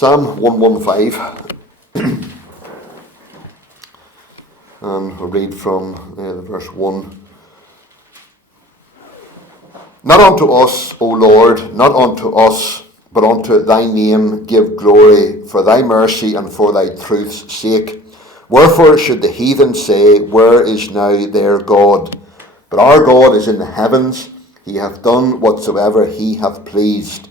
Psalm 115, and we'll read from verse 1. Not unto us, O Lord, not unto us, but unto thy name give glory, for thy mercy and for thy truth's sake. Wherefore should the heathen say, Where is now their God? But our God is in the heavens, he hath done whatsoever he hath pleased.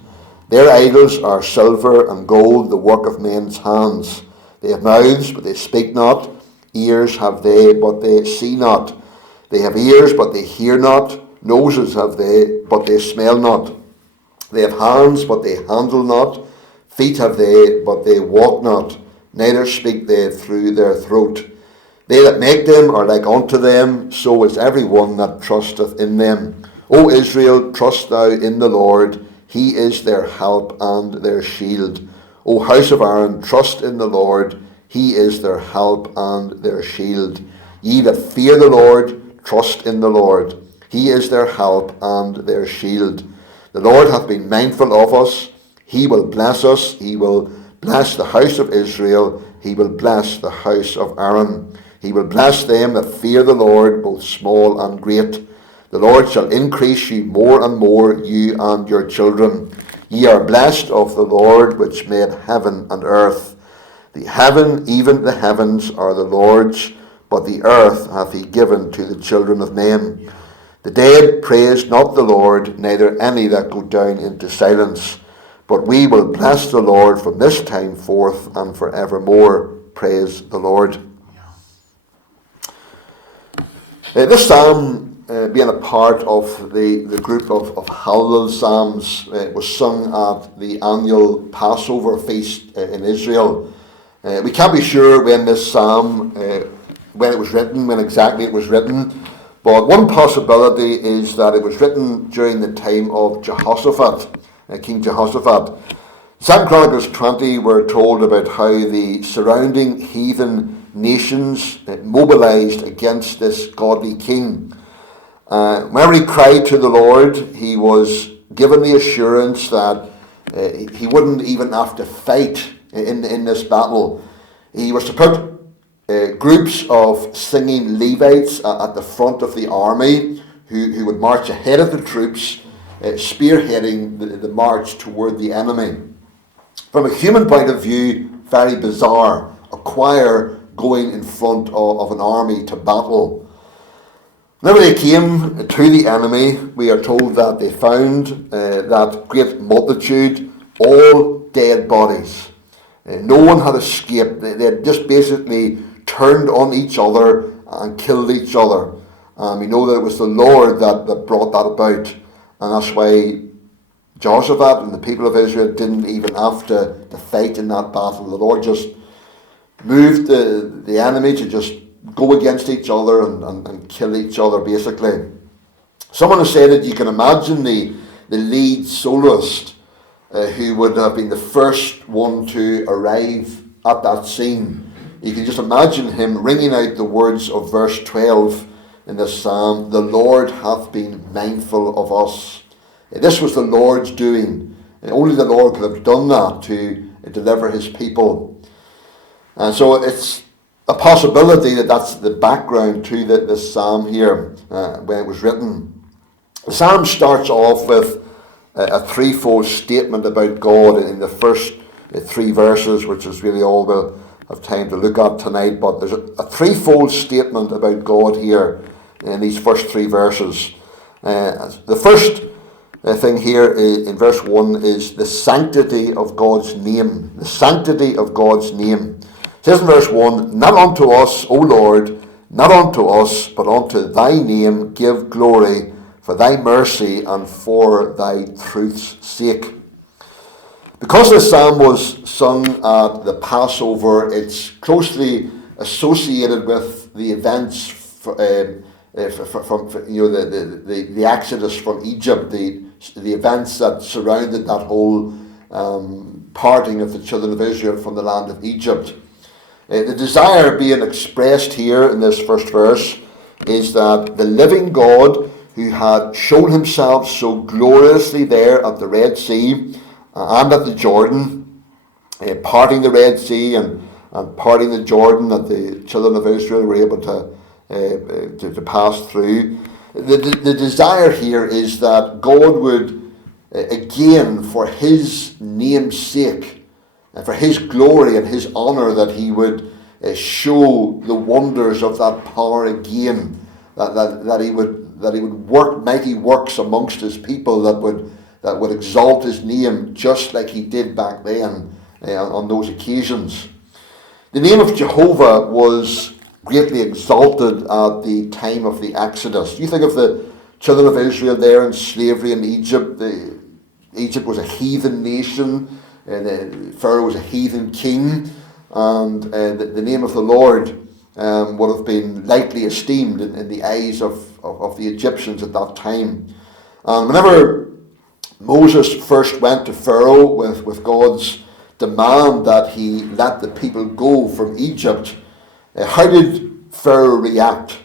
Their idols are silver and gold, the work of men's hands. They have mouths, but they speak not. Ears have they, but they see not. They have ears, but they hear not. Noses have they, but they smell not. They have hands, but they handle not. Feet have they, but they walk not. Neither speak they through their throat. They that make them are like unto them, so is every one that trusteth in them. O Israel, trust thou in the Lord. He is their help and their shield. O house of Aaron, trust in the Lord. He is their help and their shield. Ye that fear the Lord, trust in the Lord. He is their help and their shield. The Lord hath been mindful of us. He will bless us. He will bless the house of Israel. He will bless the house of Aaron. He will bless them that fear the Lord, both small and great. The Lord shall increase you more and more, you and your children. Ye are blessed of the Lord, which made heaven and earth. The heaven, even the heavens, are the Lord's, but the earth hath he given to the children of men. The dead praise not the Lord, neither any that go down into silence. But we will bless the Lord from this time forth and forevermore. Praise the Lord. This psalm, being a part of the group of Hallel Psalms, was sung at the annual Passover feast in Israel. We can't be sure when this psalm, when it was written, when exactly it was written, but one possibility is that it was written during the time of Jehoshaphat, King Jehoshaphat. 2 Chronicles 20, we're told about how the surrounding heathen nations mobilized against this godly king. Whenever he cried to the Lord, he was given the assurance that he wouldn't even have to fight in this battle. He was to put groups of singing Levites at the front of the army who would march ahead of the troops, spearheading the march toward the enemy. From a human point of view, very bizarre. A choir going in front of an army to battle. Whenever they came to the enemy, we are told that they found that great multitude, all dead bodies. No one had escaped. They had just basically turned on each other and killed each other. We know that it was the Lord that brought that about. And that's why Jehoshaphat and the people of Israel didn't even have to fight in that battle. The Lord just moved the enemy to just go against each other and kill each other, basically. Someone has said that you can imagine the lead soloist who would have been the first one to arrive at that scene. You can just imagine him ringing out the words of verse 12 in this psalm, "The Lord hath been mindful of us." This was the Lord's doing. Only the Lord could have done that to deliver his people. And so it's a possibility that that's the background to this psalm here when it was written. The psalm starts off with a threefold statement about God in the first three verses, which is really all we'll have time to look at tonight. But there's a threefold statement about God here in these first three verses. The first thing here in verse 1 is the sanctity of God's name. The sanctity of God's name. It says in verse 1, "Not unto us, O Lord, not unto us, but unto thy name give glory, for thy mercy and for thy truth's sake." Because this psalm was sung at the Passover, it's closely associated with the events from the Exodus from Egypt, the events that surrounded that whole parting of the children of Israel from the land of Egypt. The desire being expressed here in this first verse is that the living God, who had shown himself so gloriously there at the Red Sea and at the Jordan, parting the Red Sea and parting the Jordan that the children of Israel were able to pass through. The desire here is that God would, again, for his name's sake, and for his glory and his honour, that he would show the wonders of that power again, that he would work mighty works amongst his people that would exalt his name just like he did back then on those occasions. The name of Jehovah was greatly exalted at the time of the Exodus. You think of the children of Israel there in slavery in Egypt. Egypt was a heathen nation, and Pharaoh was a heathen king, and the name of the Lord would have been lightly esteemed in the eyes of the Egyptians at that time. And whenever Moses first went to Pharaoh with God's demand that he let the people go from Egypt, how did Pharaoh react?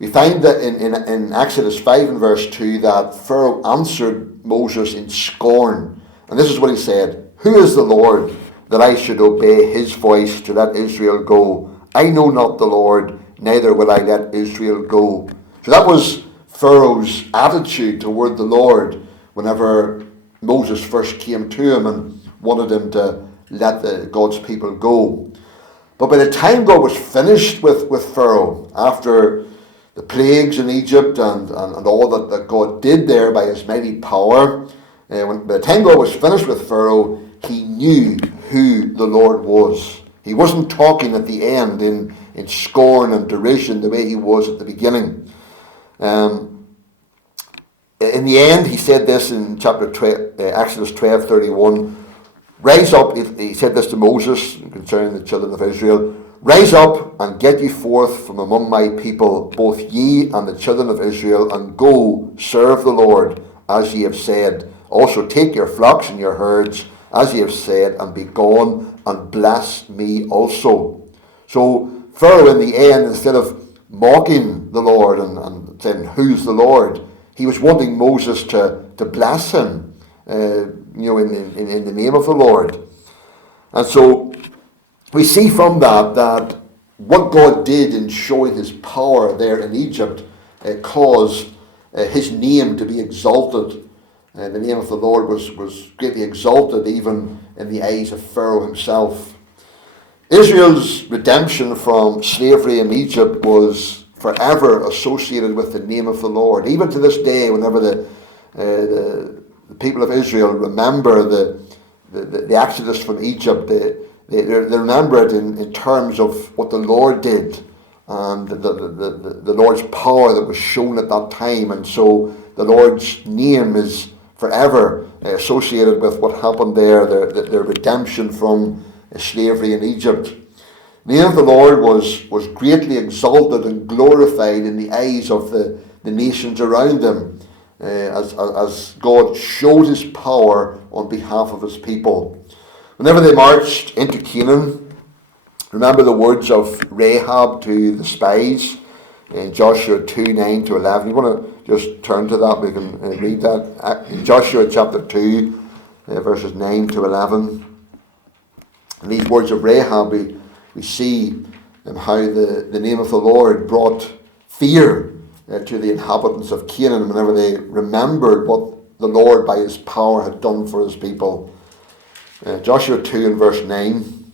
We find that in Exodus 5 and verse 2 that Pharaoh answered Moses in scorn. And this is what he said: "Who is the Lord that I should obey his voice to let Israel go? I know not the Lord, neither will I let Israel go." So that was Pharaoh's attitude toward the Lord whenever Moses first came to him and wanted him to let God's people go. But by the time God was finished with Pharaoh, after the plagues in Egypt and all that God did there by his mighty power, by the time God was finished with Pharaoh, he knew who the Lord was. He wasn't talking at the end in scorn and derision the way he was at the beginning. In the end, he said this in Exodus 12:31. "Rise up," he said this to Moses concerning the children of Israel, "Rise up and get ye forth from among my people, both ye and the children of Israel, and go serve the Lord, as ye have said. Also take your flocks and your herds, as ye have said, and be gone, and bless me also." So Pharaoh, in the end, instead of mocking the Lord and saying, "Who's the Lord?" he was wanting Moses to bless him, in the name of the Lord. And so we see from that what God did in showing his power there in Egypt caused his name to be exalted. The name of the Lord was greatly exalted even in the eyes of Pharaoh himself. Israel's redemption from slavery in Egypt was forever associated with the name of the Lord. Even to this day, whenever the people of Israel remember the Exodus from Egypt, they remember it in terms of what the Lord did and the Lord's power that was shown at that time. And so the Lord's name is forever associated with what happened there, their redemption from slavery in Egypt. The name of the Lord was greatly exalted and glorified in the eyes of the nations around him, as God showed his power on behalf of his people. Whenever they marched into Canaan, remember the words of Rahab to the spies in Joshua 2:9-11. You want to just turn to that, we can read that. In Joshua chapter 2, verses 9-11. And these words of Rahab, we see how the name of the Lord brought fear to the inhabitants of Canaan whenever they remembered what the Lord by his power had done for his people. Joshua 2 and verse 9,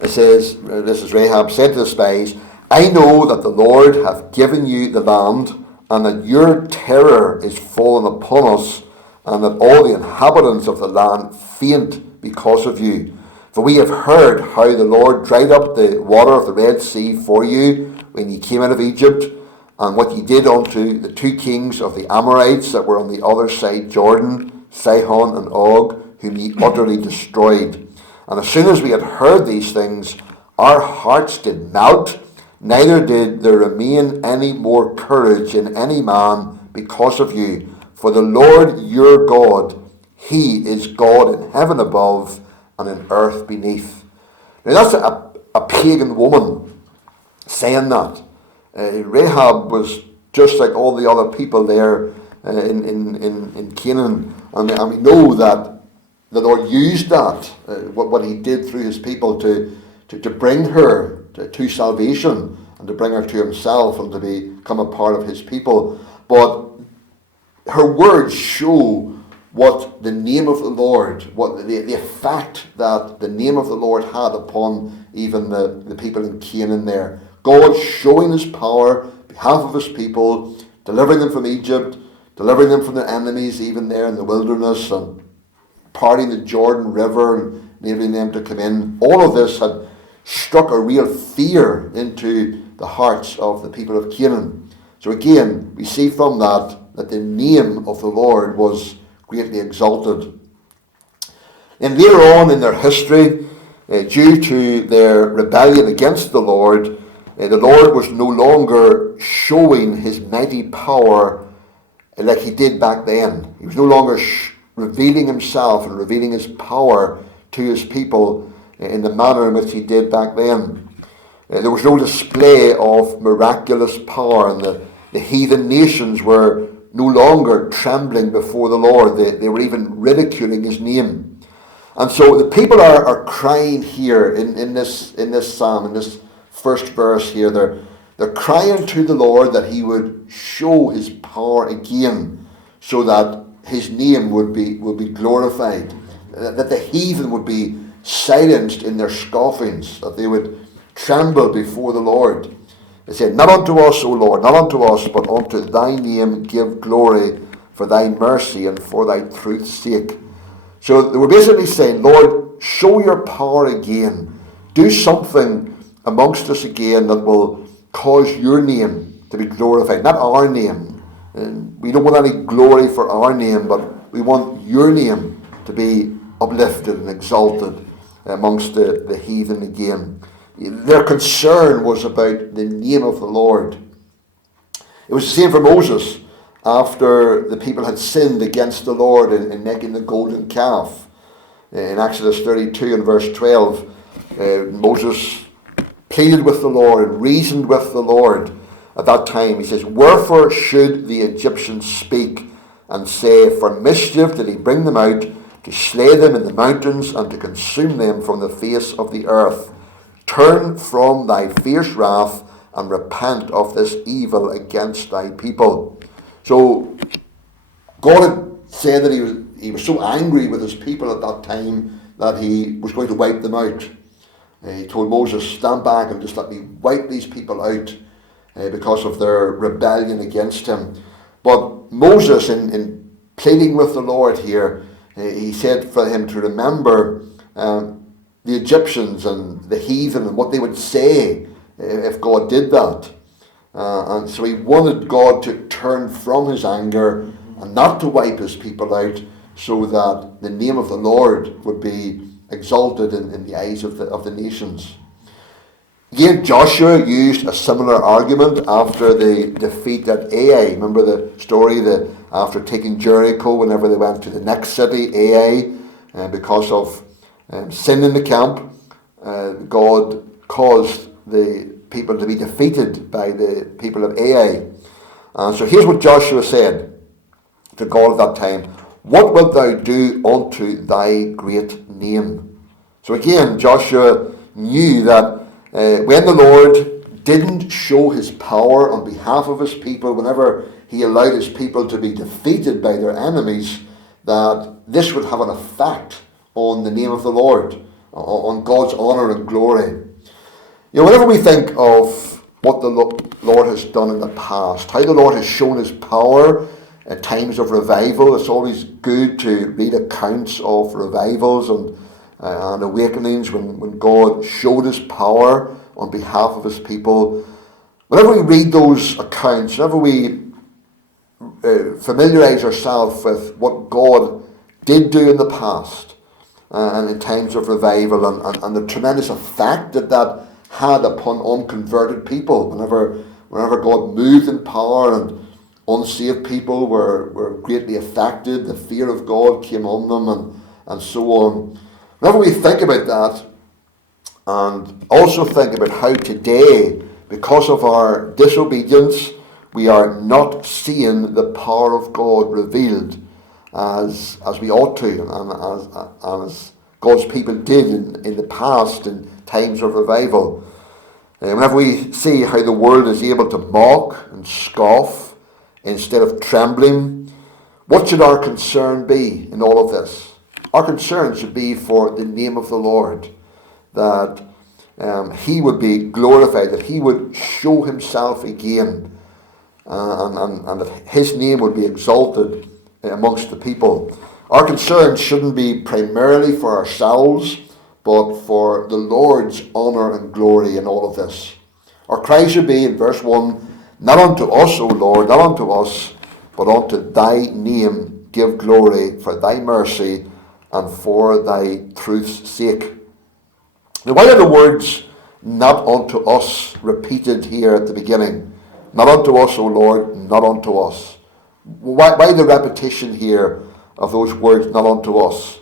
it says, this is Rahab, said to the spies, "I know that the Lord hath given you the land, and that your terror is fallen upon us, and that all the inhabitants of the land faint because of you. For we have heard how the Lord dried up the water of the Red Sea for you when ye came out of Egypt, and what ye did unto the two kings of the Amorites that were on the other side Jordan, Sihon and Og, whom ye utterly destroyed. And as soon as we had heard these things, our hearts did melt, neither did there remain any more courage in any man because of you. For the Lord your God, he is God in heaven above and in earth beneath." Now that's a pagan woman saying that. Rahab was just like all the other people there in Canaan. And we know that the Lord used that, what he did through his people to bring her to salvation and to bring her to himself and to become a part of his people. But her words show what the name of the Lord, what the effect that the name of the Lord had upon even the people in Canaan there. God showing his power on behalf of his people, delivering them from Egypt, delivering them from their enemies even there in the wilderness, and parting the Jordan River and enabling them to come in. All of this had struck a real fear into the hearts of the people of Canaan. So again, we see from that the name of the Lord was greatly exalted. And later on in their history, due to their rebellion against the Lord was no longer showing his mighty power like he did back then. He was no longer revealing himself and revealing his power to his people in the manner in which he did back then. There was no display of miraculous power, and the heathen nations were no longer trembling before the Lord. They were even ridiculing his name. And so the people are crying here in this psalm, in this first verse here. They're crying to the Lord that he would show his power again, so that his name would be glorified, that the heathen would be silenced in their scoffings, that they would tremble before the Lord. They said, "Not unto us, O Lord, not unto us, but unto thy name give glory for thy mercy and for thy truth's sake." So they were basically saying, Lord, show your power again. Do something amongst us again that will cause your name to be glorified, not our name. And we don't want any glory for our name, but we want your name to be uplifted and exalted amongst the heathen again. Their concern was about the name of the Lord. It was the same for Moses after the people had sinned against the Lord in making the golden calf. In Exodus 32 and verse 12, Moses pleaded with the Lord and reasoned with the Lord at that time. He says, "Wherefore should the Egyptians speak and say, for mischief did he bring them out, to slay them in the mountains and to consume them from the face of the earth? Turn from thy fierce wrath and repent of this evil against thy people." So God had said that he was so angry with his people at that time that he was going to wipe them out. He told Moses, "Stand back and just let me wipe these people out because of their rebellion against him." But Moses, in pleading with the Lord here, he said for him to remember the Egyptians and the heathen and what they would say if God did that. And so he wanted God to turn from his anger and not to wipe his people out, so that the name of the Lord would be exalted in the eyes of the nations. Again, Joshua used a similar argument after the defeat at Ai. Remember the story that after taking Jericho, whenever they went to the next city, Ai, and because of sin in the camp, God caused the people to be defeated by the people of Ai. And so here's what Joshua said to God at that time: "What wilt thou do unto thy great name?" So again, Joshua knew that when the Lord didn't show his power on behalf of his people, whenever he allowed his people to be defeated by their enemies, that this would have an effect on the name of the Lord, on God's honour and glory. You know, whenever we think of what the Lord has done in the past, how the Lord has shown his power at times of revival, it's always good to read accounts of revivals and awakenings when God showed his power on behalf of his people. Whenever we read those accounts, whenever we familiarise ourselves with what God did do in the past and in times of revival and the tremendous effect that had upon unconverted people, whenever God moved in power and unsaved people were greatly affected, the fear of God came on them and so on. Whenever we think about that, and also think about how today, because of our disobedience, we are not seeing the power of God revealed. as we ought to, and as God's people did in the past in times of revival. Whenever we see how the world is able to mock and scoff instead of trembling, what should our concern be in all of this? Our concern should be for the name of the Lord, that he would be glorified, that he would show himself again, and that his name would be exalted amongst the people. Our concern shouldn't be primarily for ourselves, but for the Lord's honour and glory in all of this. Our cry should be, in verse 1, not unto us, O Lord, not unto us, but unto thy name give glory for thy mercy and for thy truth's sake. Now, why are the words not unto us repeated here at the beginning? Not unto us, O Lord, not unto us. Why the repetition here of those words, not unto us?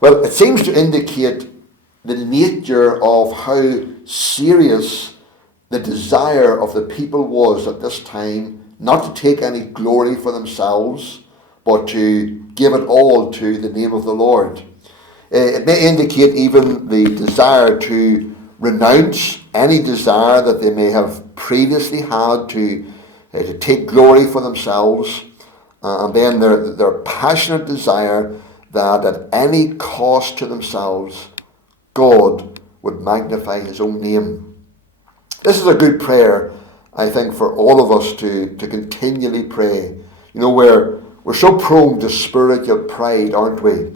Well, it seems to indicate the nature of how serious the desire of the people was at this time, not to take any glory for themselves, but to give it all to the name of the Lord. It may indicate even the desire to renounce any desire that they may have previously had to take glory for themselves, and then their passionate desire that at any cost to themselves, God would magnify his own name. This is a good prayer, I think, for all of us to continually pray. You know, we're so prone to spiritual pride, aren't we?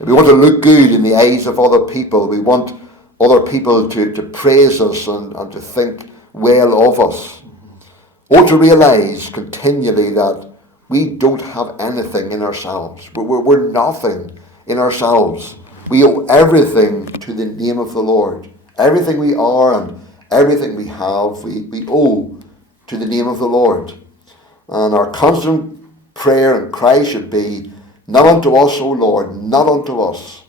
We want to look good in the eyes of other people. We want other people to praise us and to think well of us. Or to realise continually that we don't have anything in ourselves. We're nothing in ourselves. We owe everything to the name of the Lord. Everything we are and everything we have, we owe to the name of the Lord. And our constant prayer and cry should be, not unto us, O Lord, not unto us,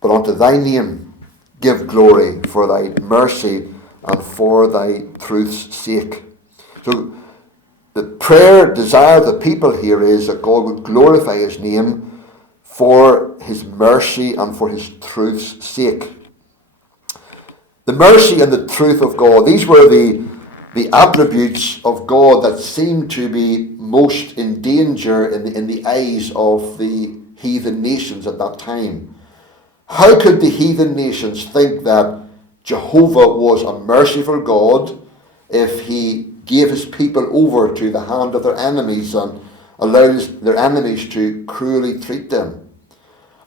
but unto thy name give glory for thy mercy and for thy truth's sake. So the prayer desire of the people here is that God would glorify his name for his mercy and for his truth's sake. The mercy and the truth of God, these were the attributes of God that seemed to be most in danger in the eyes of the heathen nations at that time. How could the heathen nations think that Jehovah was a merciful God if he gave his people over to the hand of their enemies and allowed their enemies to cruelly treat them?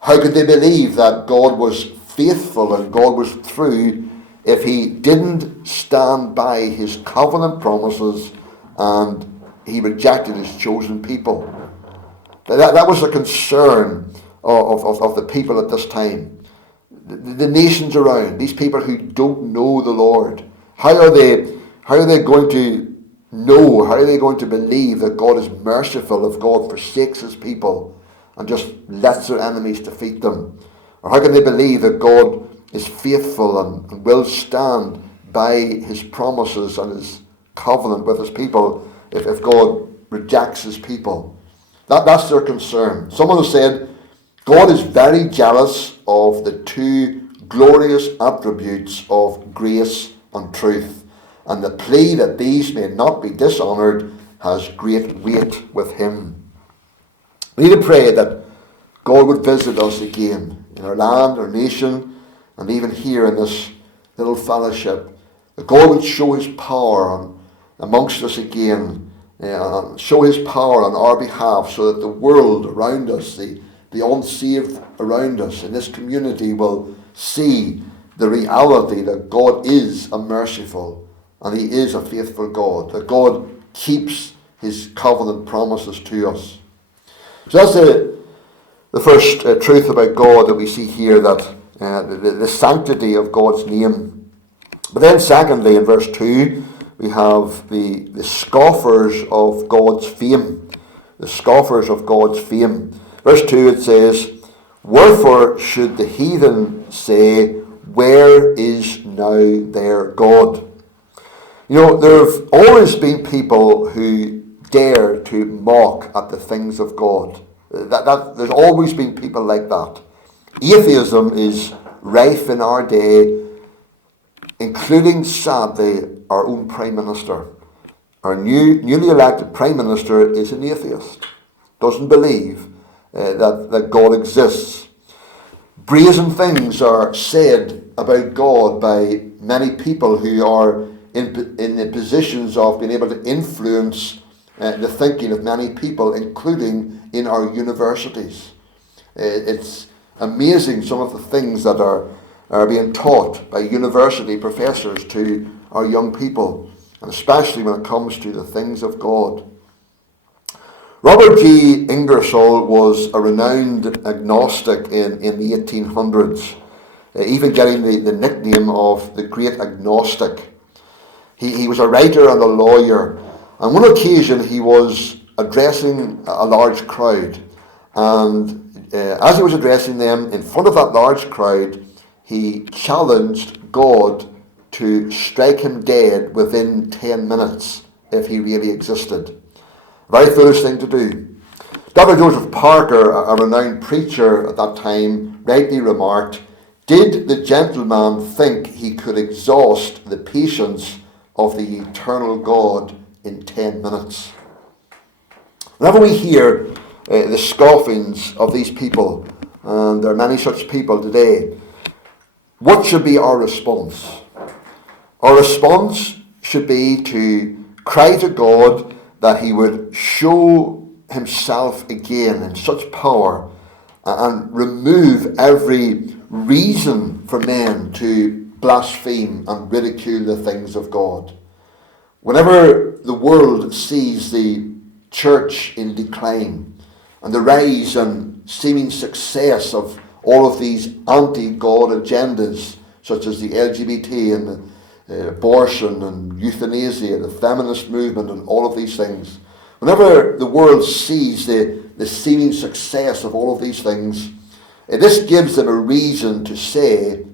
How could they believe that God was faithful and God was true if he didn't stand by his covenant promises and he rejected his chosen people? That was a concern of the people at this time. The nations around, these people who don't know the Lord, how are they going to know, how are they going to believe that God is merciful if God forsakes his people and just lets their enemies defeat them? Or how can they believe that God is faithful and will stand by his promises and his covenant with his people if God rejects his people? That's their concern. Someone has said, God is very jealous of the two glorious attributes of grace and truth, and the plea that these may not be dishonoured has great weight with him. We need to pray that God would visit us again in our land, our nation, and even here in this little fellowship, that God would show his power amongst us again, show his power on our behalf, so that the world around us, the unsaved around us in this community, will see the reality that God is a merciful and he is a faithful God, that God keeps his covenant promises to us. So that's the first truth about God that we see here, that the sanctity of God's name. But then secondly, in verse 2, we have the scoffers of God's fame. The scoffers of God's fame. Verse 2, it says, wherefore should the heathen say, where is now their God? You know, there have always been people who dare to mock at the things of God. That there's always been people like that. Atheism is rife in our day, including, sadly, our own Prime Minister. Our newly elected Prime Minister is an atheist, doesn't believe that God exists. Brazen things are said about God by many people who are in the positions of being able to influence the thinking of many people, including in our universities. It's amazing some of the things that are being taught by university professors to our young people, and especially when it comes to the things of God. Robert G. Ingersoll was a renowned agnostic in the 1800s, even getting the nickname of the Great Agnostic. He was a writer and a lawyer. On one occasion he was addressing a large crowd, and as he was addressing them in front of that large crowd, he challenged God to strike him dead within 10 minutes if he really existed. Very foolish thing to do. Dr. Joseph Parker, a renowned preacher at that time, rightly remarked, "Did the gentleman think he could exhaust the patience of the eternal God in 10 minutes?" Whenever we hear the scoffings of these people, and there are many such people today, what should be our response? Our response should be to cry to God that he would show himself again in such power and remove every reason for men to blaspheme and ridicule the things of God. Whenever the world sees the church in decline and the rise and seeming success of all of these anti-God agendas, such as the LGBT and the abortion and euthanasia, the feminist movement and all of these things, whenever the world sees the seeming success of all of these things, this gives them a reason to say,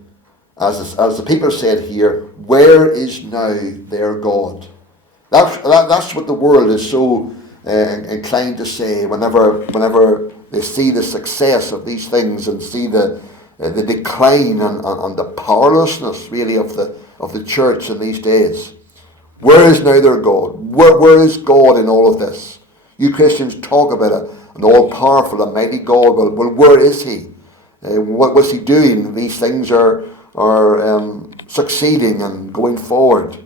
as the people said here, "Where is now their God?" That's what the world is so inclined to say whenever they see the success of these things and see the decline and the powerlessness really of the church in these days. Where is now their God? Where is God in all of this? You Christians talk about an all-powerful and mighty God. Well, where is he? What was he doing? These things are succeeding and going forward.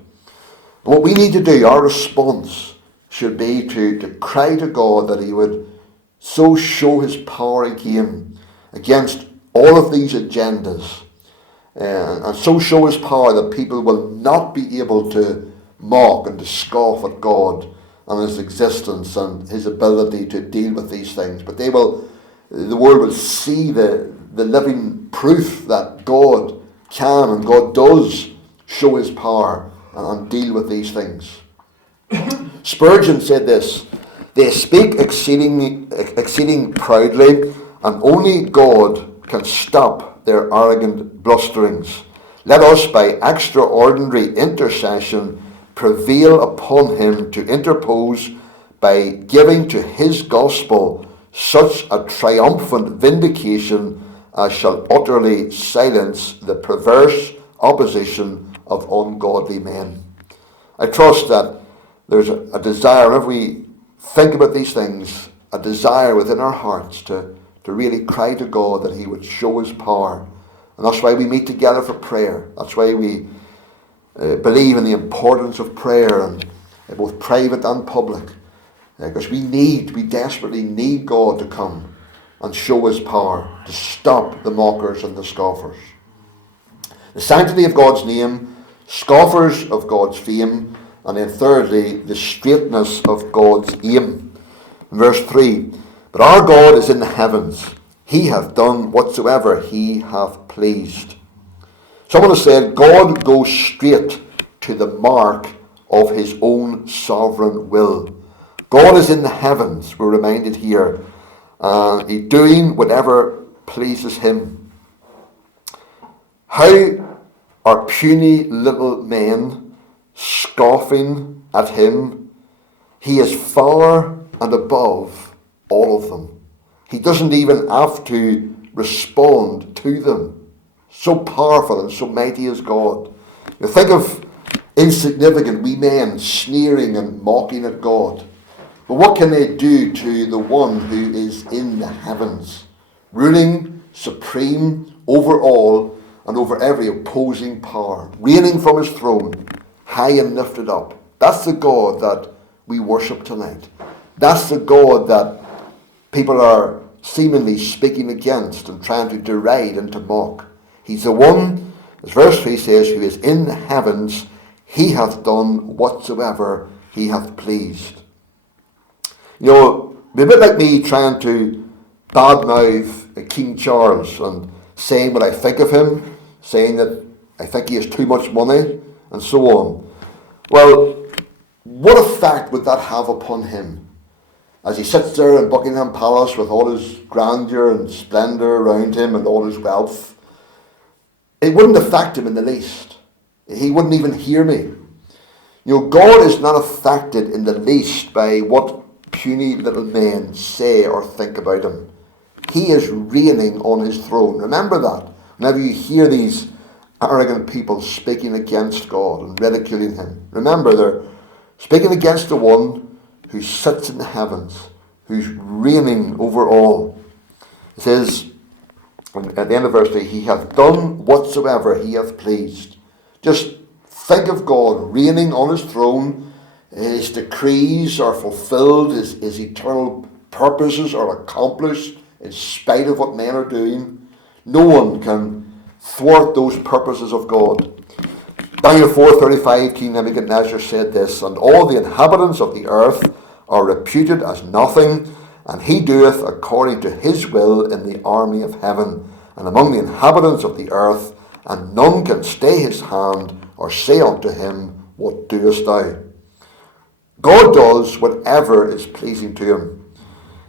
And what we need to do, our response, should be to cry to God that he would so show his power again against all of these agendas, and so show his power that people will not be able to mock and to scoff at God and his existence and his ability to deal with these things, but the world will see the living proof that God can and God does show his power and deal with these things. Spurgeon said this: "They speak exceeding proudly, and only God can stop their arrogant blusterings. Let us by extraordinary intercession prevail upon him to interpose by giving to his gospel such a triumphant vindication as shall utterly silence the perverse opposition of ungodly men." I trust that there's a desire, whenever we think about these things, a desire within our hearts to really cry to God that he would show his power. And that's why we meet together for prayer. That's why we believe in the importance of prayer, and both private and public. Because we desperately need God to come and show his power, to stop the mockers and the scoffers. The sanctity of God's name, scoffers of God's fame, and then thirdly, the straightness of God's aim. In verse 3, "But our God is in the heavens. He hath done whatsoever he hath pleased." Someone has said, God goes straight to the mark of his own sovereign will. God is in the heavens, we're reminded here, and he's doing whatever pleases him. How are puny little men scoffing at him? He is far and above all of them. He doesn't even have to respond to them. So powerful and so mighty is God. You think of insignificant wee men sneering and mocking at God. But what can they do to the one who is in the heavens, ruling supreme over all and over every opposing power, reigning from his throne, high and lifted up? That's the God that we worship tonight. That's the God that people are seemingly speaking against and trying to deride and to mock. He's the one, as verse 3 says, who is in the heavens. He hath done whatsoever he hath pleased. You know, it'd be a bit like me trying to badmouth King Charles and saying what I think of him, saying that I think he has too much money, and so on. Well, what effect would that have upon him? As he sits there in Buckingham Palace with all his grandeur and splendour around him and all his wealth, it wouldn't affect him in the least. He wouldn't even hear me. You know, God is not affected in the least by what puny little men say or think about him. He is reigning on his throne. Remember that. Whenever you hear these arrogant people speaking against God and ridiculing him, remember they're speaking against the one who sits in the heavens, who's reigning over all. It says at the end of verse 3, he hath done whatsoever he hath pleased. Just think of God reigning on his throne. His decrees are fulfilled. His eternal purposes are accomplished in spite of what men are doing. No one can thwart those purposes of God. Daniel 4:35, King Nebuchadnezzar said this, and all the inhabitants of the earth are reputed as nothing, and he doeth according to his will in the army of heaven, and among the inhabitants of the earth, and none can stay his hand, or say unto him, what doest thou? God does whatever is pleasing to him.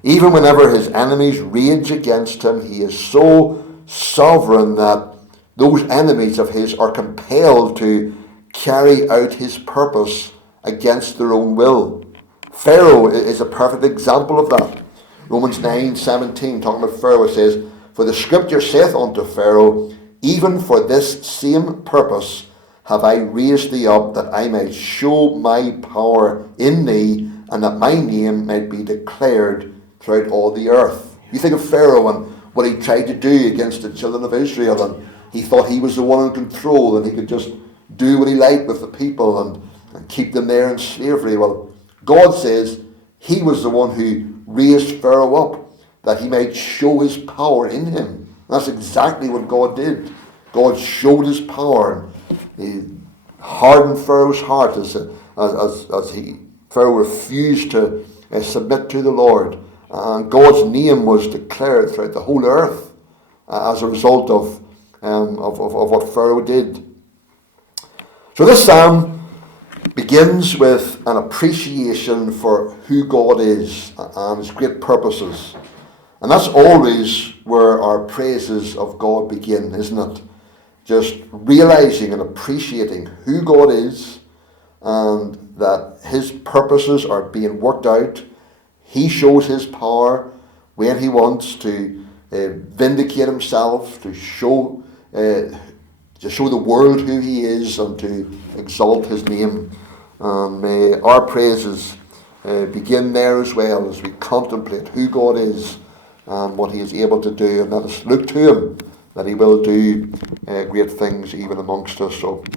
Even whenever his enemies rage against him, he is so sovereign that those enemies of his are compelled to carry out his purpose against their own will. Pharaoh is a perfect example of that. Romans 9:17, talking about Pharaoh, it says, for the scripture saith unto Pharaoh, even for this same purpose have I raised thee up, that I might show my power in thee, and that my name might be declared throughout all the earth. You think of Pharaoh and what he tried to do against the children of Israel, and he thought he was the one in control, and he could just do what he liked with the people and keep them there in slavery. Well, God says he was the one who raised Pharaoh up, that he might show his power in him. And that's exactly what God did. God showed his power, and he hardened Pharaoh's heart as Pharaoh refused to submit to the Lord. And God's name was declared throughout the whole earth as a result of what Pharaoh did. So this psalm begins with an appreciation for who God is and his great purposes. And that's always where our praises of God begin, isn't it? Just realizing and appreciating who God is and that his purposes are being worked out. He shows his power when he wants to vindicate himself, to show the world who he is, and to exalt his name. And may our praises begin there as well, as we contemplate who God is and what he is able to do, and let us look to him that he will do great things even amongst us. So